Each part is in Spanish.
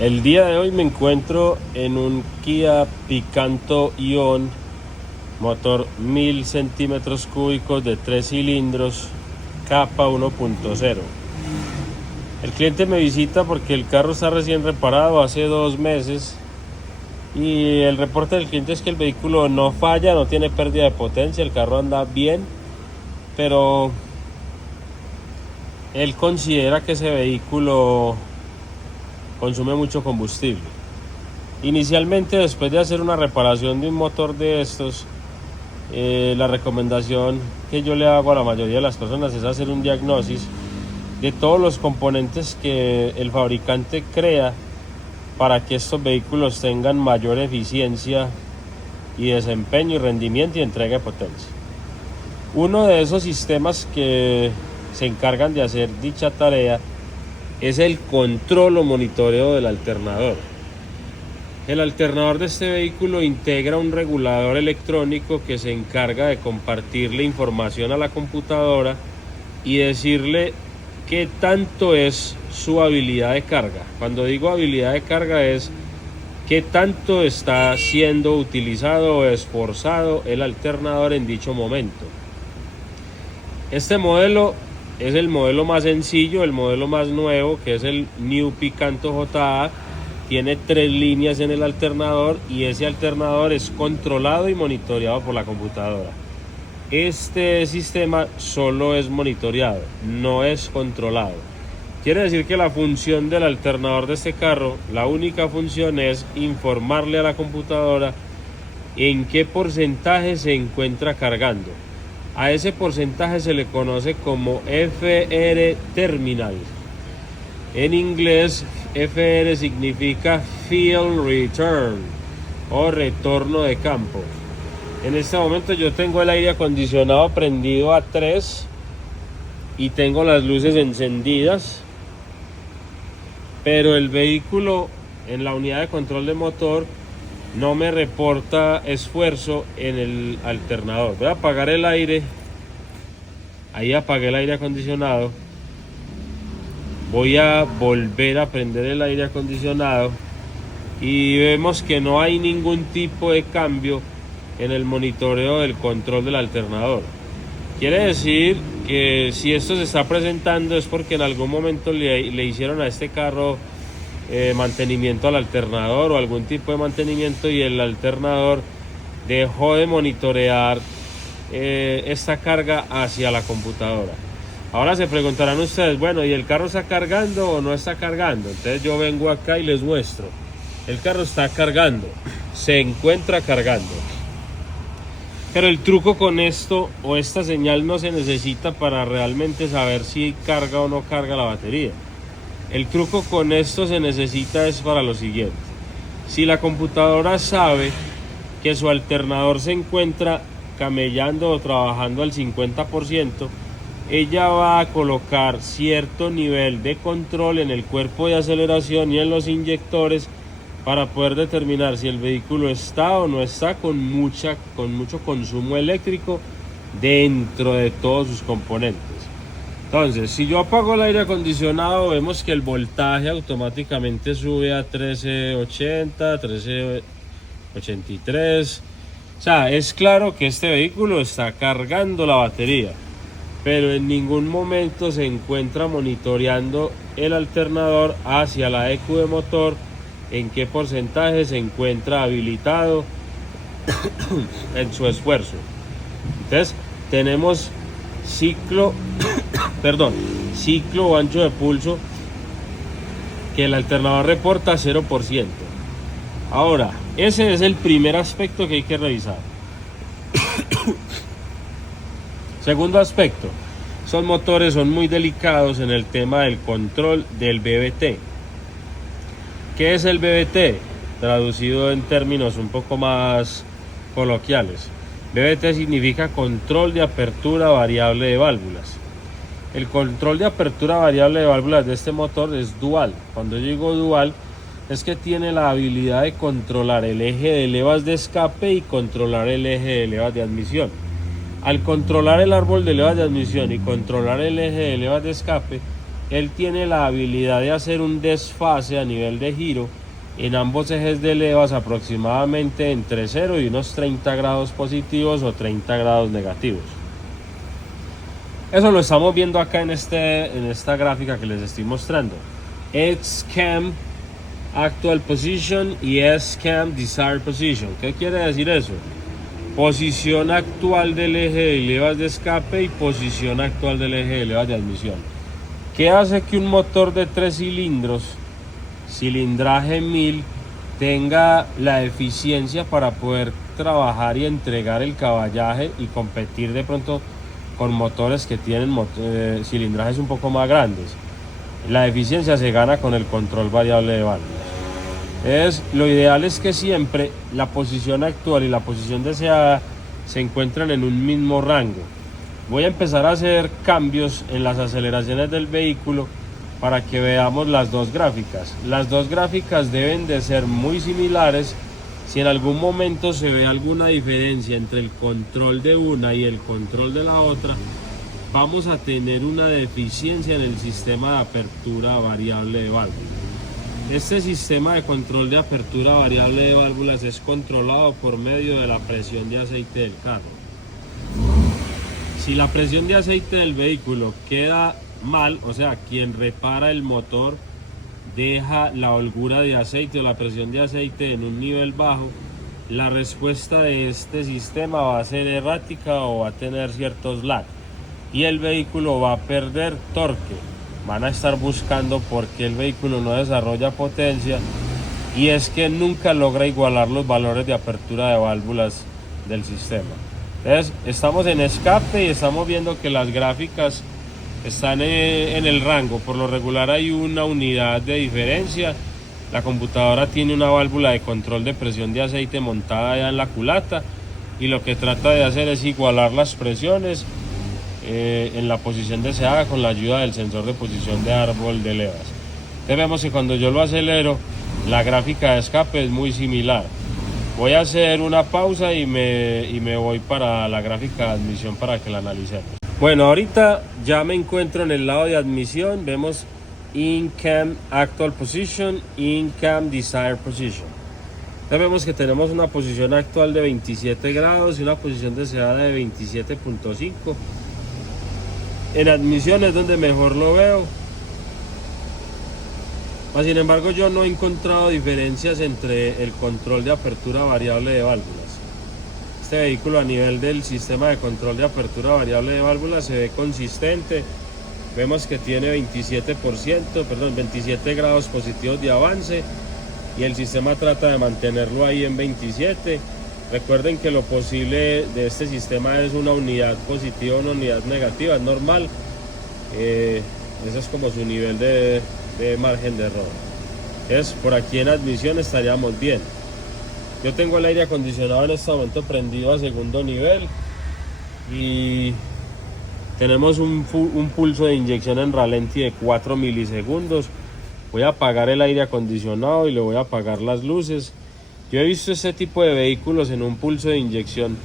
El día de hoy me encuentro en un Kia Picanto Ion, motor 1000 centímetros cúbicos de 3 cilindros, capa 1.0. El cliente me visita porque el carro está recién reparado hace 2 meses y el reporte del cliente es que el vehículo no falla, no tiene pérdida de potencia, el carro anda bien, pero él considera que ese vehículo consume mucho combustible. Inicialmente, después de hacer una reparación de un motor de estos, la recomendación que yo le hago a la mayoría de las personas es hacer un diagnóstico de todos los componentes que el fabricante crea para que estos vehículos tengan mayor eficiencia y desempeño y rendimiento y entrega de potencia. Uno de esos sistemas que se encargan de hacer dicha tarea es el control o monitoreo del alternador. El alternador de este vehículo integra un regulador electrónico que se encarga de compartirle información a la computadora y decirle qué tanto es su habilidad de carga. Cuando digo habilidad de carga es qué tanto está siendo utilizado o esforzado el alternador en dicho momento. Este modelo es el modelo más sencillo, el modelo más nuevo, que es el New Picanto JA. Tiene 3 líneas en el alternador y ese alternador es controlado y monitoreado por la computadora. Este sistema solo es monitoreado, no es controlado. Quiere decir que la función del alternador de este carro, la única función es informarle a la computadora en qué porcentaje se encuentra cargando. A ese porcentaje se le conoce como FR Terminal. En inglés, FR significa Field Return o retorno de campo. En este momento yo tengo el aire acondicionado prendido a 3 y tengo las luces encendidas, pero el vehículo en la unidad de control de motor no me reporta esfuerzo en el alternador. Voy a apagar el aire. Ahí apagué el aire acondicionado. Voy a volver a prender el aire acondicionado y vemos que no hay ningún tipo de cambio en el monitoreo del control del alternador. Quiere decir que si esto se está presentando es porque en algún momento le hicieron a este carro mantenimiento al alternador o algún tipo de mantenimiento y el alternador dejó de monitorear esta carga hacia la computadora. Ahora se preguntarán ustedes, bueno, ¿y el carro está cargando o no está cargando? Entonces yo vengo acá y les muestro. El carro está cargando, se encuentra cargando. Pero el truco con esto o esta señal no se necesita para realmente saber si carga o no carga la batería. El truco con esto se necesita es para lo siguiente. Si la computadora sabe que su alternador se encuentra camellando o trabajando al 50%, ella va a colocar cierto nivel de control en el cuerpo de aceleración y en los inyectores para poder determinar si el vehículo está o no está con mucho consumo eléctrico dentro de todos sus componentes. Entonces, si yo apago el aire acondicionado, vemos que el voltaje automáticamente sube a 1380, 1383. O sea, es claro que este vehículo está cargando la batería, pero en ningún momento se encuentra monitoreando el alternador hacia la EQ de motor, en qué porcentaje se encuentra habilitado en su esfuerzo. Entonces, tenemos ciclo o ancho de pulso que el alternador reporta 0%. Ahora, ese es el primer aspecto que hay que revisar. Segundo aspecto, esos motores son muy delicados en el tema del control del BBT. ¿Qué es el BBT? Traducido en términos un poco más coloquiales. BBT significa control de apertura variable de válvulas. El control de apertura variable de válvulas de este motor es dual. Cuando yo digo dual, es que tiene la habilidad de controlar el eje de levas de escape y controlar el eje de levas de admisión. Al controlar el árbol de levas de admisión y controlar el eje de levas de escape, él tiene la habilidad de hacer un desfase a nivel de giro en ambos ejes de levas aproximadamente entre 0 y unos 30 grados positivos o 30 grados negativos. Eso lo estamos viendo acá en esta gráfica que les estoy mostrando. X-Cam Actual Position y S-Cam Desired Position. ¿Qué quiere decir eso? Posición actual del eje de levas de escape y posición actual del eje de levas de admisión. ¿Qué hace que un motor de 3 cilindros, cilindraje 1000, tenga la eficiencia para poder trabajar y entregar el caballaje y competir de pronto con motores que tienen cilindrajes un poco más grandes? La eficiencia se gana con el control variable de válvulas. Lo ideal es que siempre la posición actual y la posición deseada se encuentran en un mismo rango. Voy a empezar a hacer cambios en las aceleraciones del vehículo para que veamos las dos gráficas. Las dos gráficas deben de ser muy similares. Si en algún momento se ve alguna diferencia entre el control de una y el control de la otra, vamos a tener una deficiencia en el sistema de apertura variable de válvulas. Este sistema de control de apertura variable de válvulas es controlado por medio de la presión de aceite del carro. Si la presión de aceite del vehículo queda mal, o sea, quien repara el motor deja la holgura de aceite o la presión de aceite en un nivel bajo, la respuesta de este sistema va a ser errática o va a tener ciertos lag y el vehículo va a perder torque. Van a estar buscando por qué el vehículo no desarrolla potencia, y es que nunca logra igualar los valores de apertura de válvulas del sistema. Entonces, estamos en escape y estamos viendo que las gráficas están en el rango. Por lo regular hay una unidad de diferencia. La computadora tiene una válvula de control de presión de aceite montada ya en la culata, y lo que trata de hacer es igualar las presiones en la posición deseada con la ayuda del sensor de posición de árbol de levas. Entonces vemos que cuando yo lo acelero, la gráfica de escape es muy similar. Voy a hacer una pausa y me voy para la gráfica de admisión para que la analicemos. Bueno, ahorita ya me encuentro en el lado de admisión. Vemos In-Cam Actual Position, In-Cam Desired Position. Entonces vemos que tenemos una posición actual de 27 grados y una posición deseada de 27.5. En admisión es donde mejor lo veo. Sin embargo, yo no he encontrado diferencias entre el control de apertura variable de válvulas. Este vehículo a nivel del sistema de control de apertura variable de válvulas se ve consistente. Vemos que tiene 27 grados positivos de avance y el sistema trata de mantenerlo ahí en 27. Recuerden que lo posible de este sistema es una unidad positiva, una unidad negativa, es normal. Ese es como su nivel de margen de error. Entonces, por aquí en admisión estaríamos bien. Yo tengo el aire acondicionado en este momento prendido a segundo nivel y tenemos un pulso de inyección en ralenti de 4 milisegundos. Voy a apagar el aire acondicionado y le voy a apagar las luces. Yo he visto este tipo de vehículos en un pulso de inyección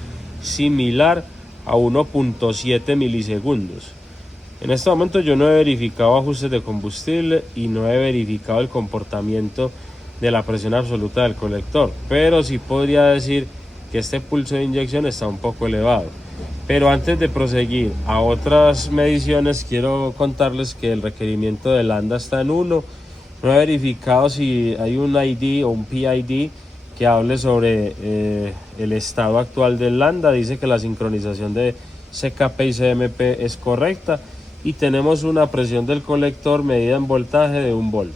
similar a 1.7 milisegundos. En este momento yo no he verificado ajustes de combustible y no he verificado el comportamiento de la presión absoluta del colector, pero sí podría decir que este pulso de inyección está un poco elevado. Pero antes de proseguir a otras mediciones, quiero contarles que el requerimiento de Landa está en 1. No he verificado si hay un ID o un PID que hable sobre el estado actual del Landa. Dice que la sincronización de CKP y CMP es correcta y tenemos una presión del colector medida en voltaje de 1 volt.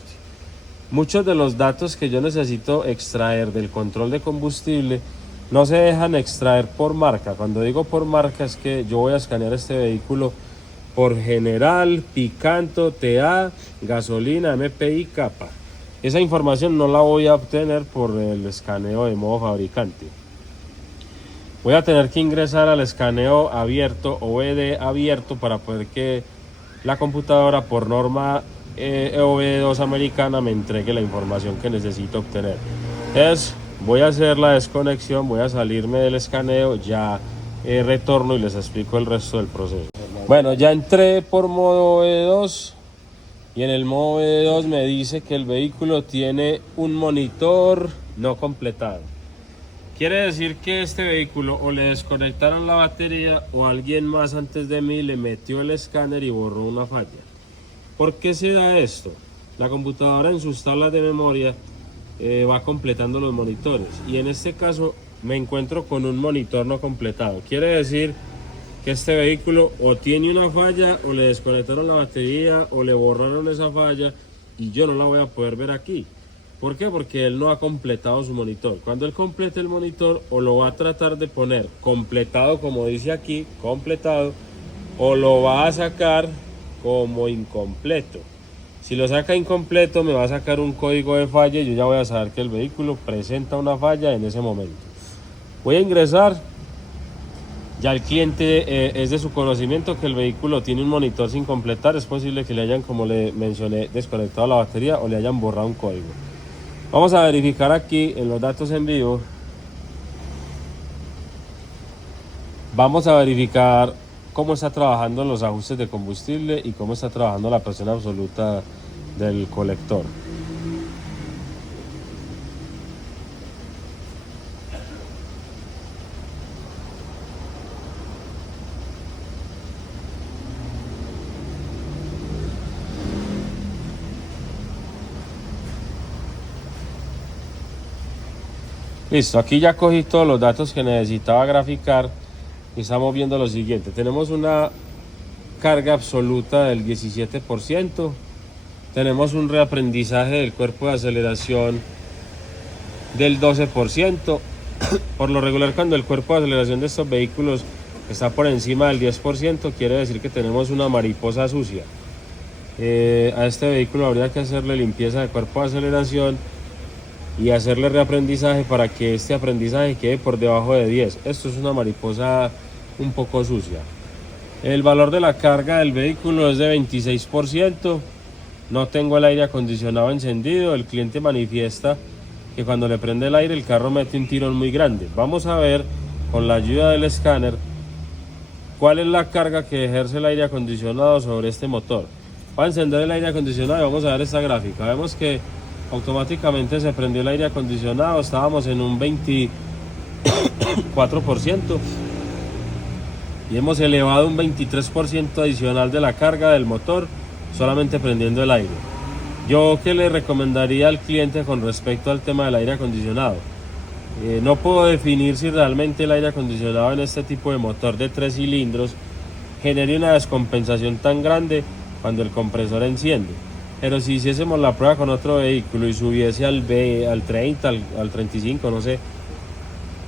Muchos de los datos que yo necesito extraer del control de combustible no se dejan extraer por marca. Cuando digo por marca es que yo voy a escanear este vehículo por general, Picanto, TA, gasolina, MPI, capa. Esa información no la voy a obtener por el escaneo de modo fabricante. Voy a tener que ingresar al escaneo abierto, OBD abierto, para poder que la computadora por norma OBD2 americana me entregue la información que necesito obtener. Entonces voy a hacer la desconexión, voy a salirme del escaneo, ya retorno y les explico el resto del proceso. Bueno, ya entré por modo OBD2. y en el modo V2 me dice que el vehículo tiene un monitor no completado. Quiere decir que este vehículo o le desconectaron la batería o alguien más antes de mí le metió el escáner y borró una falla. ¿Por qué se da esto? La computadora en sus tablas de memoria va completando los monitores y en este caso me encuentro con un monitor no completado. Quiere decir que este vehículo o tiene una falla o le desconectaron la batería o le borraron esa falla y yo no la voy a poder ver aquí. ¿Por qué? Porque él no ha completado su monitor. Cuando él complete el monitor, o lo va a tratar de poner completado como dice aquí, completado, o lo va a sacar como incompleto. Si lo saca incompleto me va a sacar un código de falla y yo ya voy a saber que el vehículo presenta una falla en ese momento. Voy a ingresar. Ya el cliente es de su conocimiento que el vehículo tiene un monitor sin completar. Es posible que le hayan, como le mencioné, desconectado la batería o le hayan borrado un código. Vamos a verificar aquí en los datos en vivo. Vamos a verificar cómo está trabajando los ajustes de combustible y cómo está trabajando la presión absoluta del colector. Listo, aquí ya cogí todos los datos que necesitaba graficar y estamos viendo lo siguiente. Tenemos una carga absoluta del 17%, tenemos un reaprendizaje del cuerpo de aceleración del 12%. Por lo regular, cuando el cuerpo de aceleración de estos vehículos está por encima del 10%, quiere decir que tenemos una mariposa sucia. A este vehículo habría que hacerle limpieza de cuerpo de aceleración y hacerle reaprendizaje para que este aprendizaje quede por debajo de 10. Esto es una mariposa un poco sucia. El valor de la carga del vehículo es de 26%. No tengo el aire acondicionado encendido. El cliente manifiesta que cuando le prende el aire el carro mete un tirón muy grande. Vamos a ver con la ayuda del escáner cuál es la carga que ejerce el aire acondicionado sobre este motor. Va a encender el aire acondicionado y vamos a ver esta gráfica. Vemos que automáticamente se prendió el aire acondicionado, estábamos en un 24% y hemos elevado un 23% adicional de la carga del motor solamente prendiendo el aire. Yo qué le recomendaría al cliente con respecto al tema del aire acondicionado. No puedo definir si realmente el aire acondicionado en este tipo de motor de 3 cilindros genere una descompensación tan grande cuando el compresor enciende. Pero si hiciésemos la prueba con otro vehículo y subiese al 30, al 35, no sé,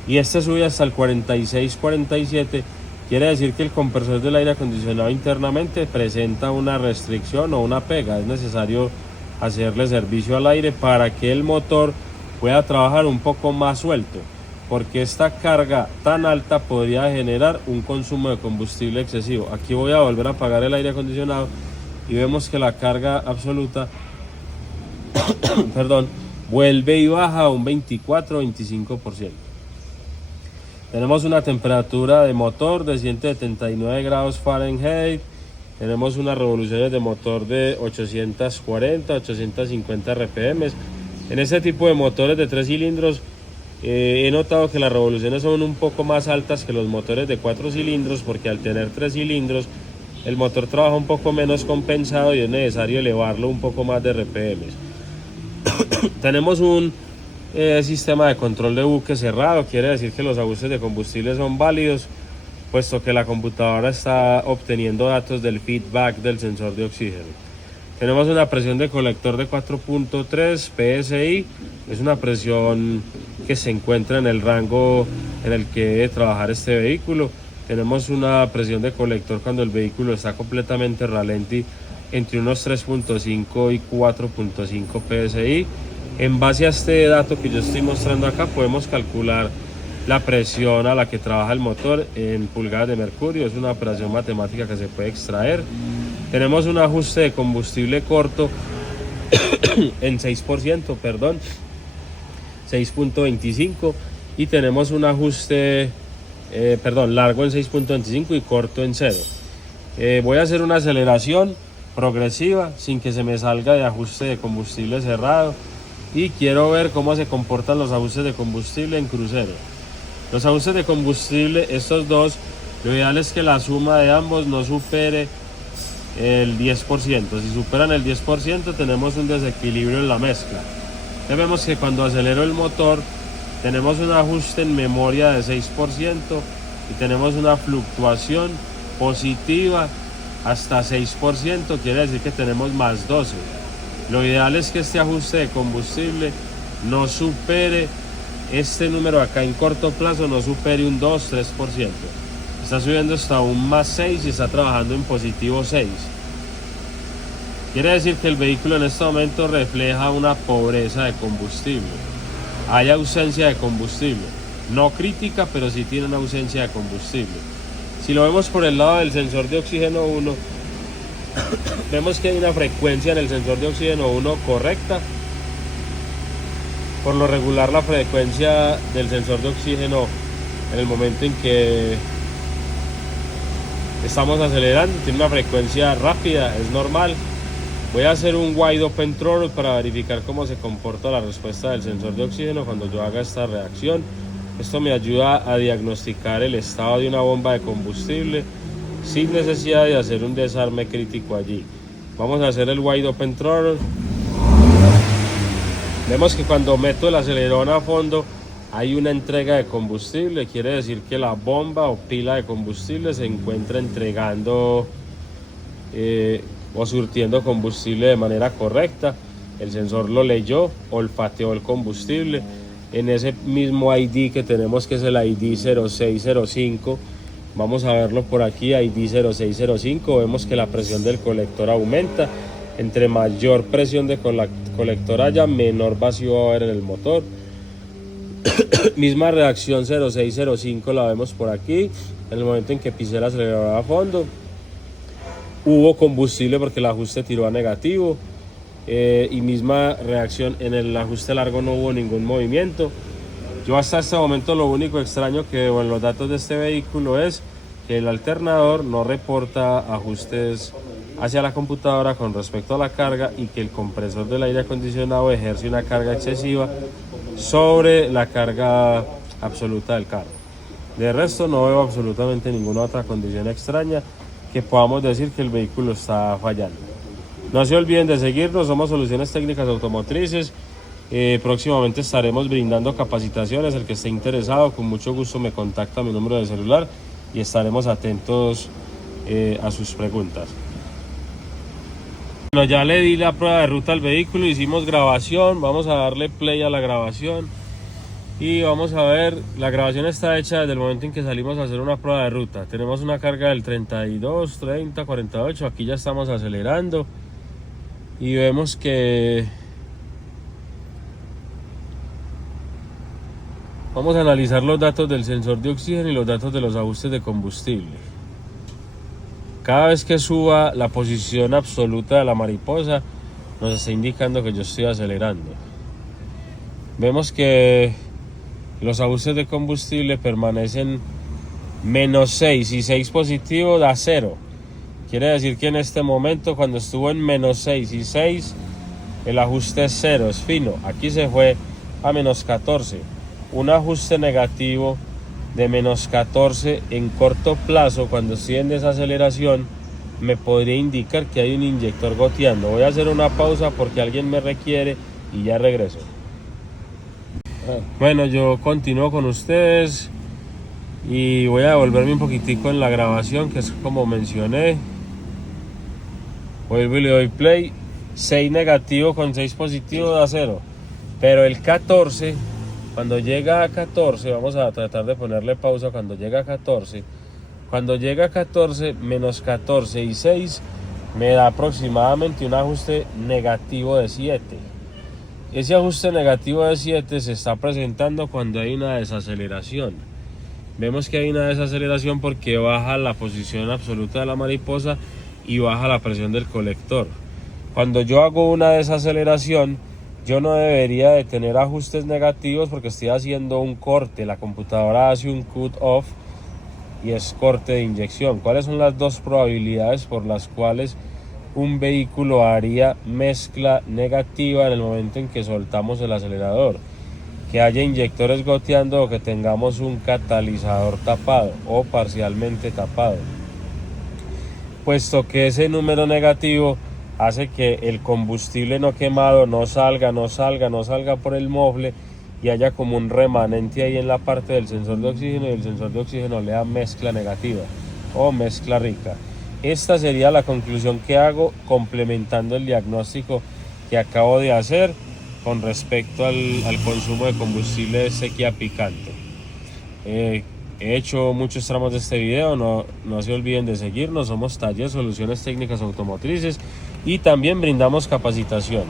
y este sube hasta el 46, 47, quiere decir que el compresor del aire acondicionado internamente presenta una restricción o una pega. Es necesario hacerle servicio al aire para que el motor pueda trabajar un poco más suelto, porque esta carga tan alta podría generar un consumo de combustible excesivo. Aquí voy a volver a apagar el aire acondicionado y vemos que la carga absoluta vuelve y baja a un 24-25%. Tenemos una temperatura de motor de 179 grados Fahrenheit. Tenemos unas revoluciones de motor de 840, 850 RPM. En este tipo de motores de 3 cilindros he notado que las revoluciones son un poco más altas que los motores de 4 cilindros, porque al tener 3 cilindros el motor trabaja un poco menos compensado y es necesario elevarlo un poco más de RPM. Tenemos un sistema de control de buque cerrado, quiere decir que los ajustes de combustible son válidos, puesto que la computadora está obteniendo datos del feedback del sensor de oxígeno. Tenemos una presión de colector de 4.3 PSI, es una presión que se encuentra en el rango en el que debe trabajar este vehículo. Tenemos una presión de colector cuando el vehículo está completamente ralenti entre unos 3.5 y 4.5 PSI. En base a este dato que yo estoy mostrando acá, podemos calcular la presión a la que trabaja el motor en pulgadas de mercurio. Es una operación matemática que se puede extraer. Tenemos un ajuste de combustible corto en 6%, 6.25, y tenemos un ajuste largo en 6.25 y corto en 0. Voy a hacer una aceleración progresiva sin que se me salga de ajuste de combustible cerrado, y quiero ver cómo se comportan los ajustes de combustible en crucero. Los ajustes de combustible, estos dos, lo ideal es que la suma de ambos no supere el 10%. Si superan el 10% tenemos un desequilibrio en la mezcla. Entonces vemos que cuando acelero el motor tenemos un ajuste en memoria de 6% y tenemos una fluctuación positiva hasta 6%, quiere decir que tenemos más 12. Lo ideal es que este ajuste de combustible no supere este número acá en corto plazo, no supere un 2-3%. Está subiendo hasta un más 6 y está trabajando en positivo 6. Quiere decir que el vehículo en este momento refleja una pobreza de combustible. Hay ausencia de combustible, no crítica, pero sí tiene una ausencia de combustible. Si lo vemos por el lado del sensor de oxígeno 1, vemos que hay una frecuencia en el sensor de oxígeno 1 correcta. Por lo regular, la frecuencia del sensor de oxígeno en el momento en que estamos acelerando tiene una frecuencia rápida, es normal. Voy a hacer un wide open throttle para verificar cómo se comporta la respuesta del sensor de oxígeno cuando yo haga esta reacción. Esto me ayuda a diagnosticar el estado de una bomba de combustible sin necesidad de hacer un desarme crítico allí. Vamos a hacer el wide open throttle. Vemos que cuando meto el acelerón a fondo hay una entrega de combustible, quiere decir que la bomba o pila de combustible se encuentra entregando o surtiendo combustible de manera correcta. El sensor lo leyó, olfateó el combustible. En ese mismo ID que tenemos, que es el ID 0605, vamos a verlo por aquí, ID 0605, vemos que la presión del colector aumenta. Entre mayor presión de colector haya, menor vacío va a haber en el motor. Misma reacción 0605 la vemos por aquí. En el momento en que pisé el acelerador a fondo, hubo combustible porque el ajuste tiró a negativo. Y misma reacción en el ajuste largo, no hubo ningún movimiento. Yo hasta este momento lo único extraño que veo en los datos de este vehículo es que el alternador no reporta ajustes hacia la computadora con respecto a la carga, y que el compresor del aire acondicionado ejerce una carga excesiva sobre la carga absoluta del carro. De resto no veo absolutamente ninguna otra condición extraña que podamos decir que el vehículo está fallando. No se olviden de seguirnos, somos Soluciones Técnicas Automotrices. Próximamente estaremos brindando capacitaciones. El que esté interesado, con mucho gusto me contacta a mi número de celular y estaremos atentos a sus preguntas. Bueno, ya le di la prueba de ruta al vehículo, hicimos grabación, vamos a darle play a la grabación y vamos a ver. La grabación está hecha desde el momento en que salimos a hacer una prueba de ruta. Tenemos una carga del 32, 30, 48, aquí ya estamos acelerando y vemos que vamos a analizar los datos del sensor de oxígeno y los datos de los ajustes de combustible. Cada vez que suba la posición absoluta de la mariposa, nos está indicando que yo estoy acelerando. Vemos que los ajustes de combustible permanecen menos 6 y 6 positivo da 0. Quiere decir que en este momento, cuando estuvo en menos 6 y 6, el ajuste es 0, es fino. Aquí se fue a menos 14. Un ajuste negativo de menos 14 en corto plazo, cuando estoy en desaceleración, me podría indicar que hay un inyector goteando. Voy a hacer una pausa porque alguien me requiere y ya regreso. Bueno, yo continúo con ustedes y voy a devolverme un poquitico en la grabación, que es como mencioné. Vuelvo y le doy play. 6 negativo con 6 positivo da 0, pero el 14, cuando llega a 14, vamos a tratar de ponerle pausa cuando llega a 14. Cuando llega a 14, menos 14 y 6 me da aproximadamente un ajuste negativo de 7. Ese ajuste negativo de 7 se está presentando cuando hay una desaceleración. Vemos que hay una desaceleración porque baja la posición absoluta de la mariposa y baja la presión del colector. Cuando yo hago una desaceleración, yo no debería de tener ajustes negativos porque estoy haciendo un corte. La computadora hace un cut off y es corte de inyección. ¿Cuáles son las dos probabilidades por las cuales un vehículo haría mezcla negativa en el momento en que soltamos el acelerador, que haya inyectores goteando o que tengamos un catalizador tapado o parcialmente tapado, puesto que ese número negativo hace que el combustible no quemado no salga por el mofle y haya como un remanente ahí en la parte del sensor de oxígeno, y el sensor de oxígeno le da mezcla negativa o mezcla rica. Esta sería la conclusión que hago complementando el diagnóstico que acabo de hacer con respecto al consumo de combustible de sequía picante. He hecho muchos tramos de este video, no se olviden de seguirnos, somos Taller Soluciones Técnicas Automotrices y también brindamos capacitación.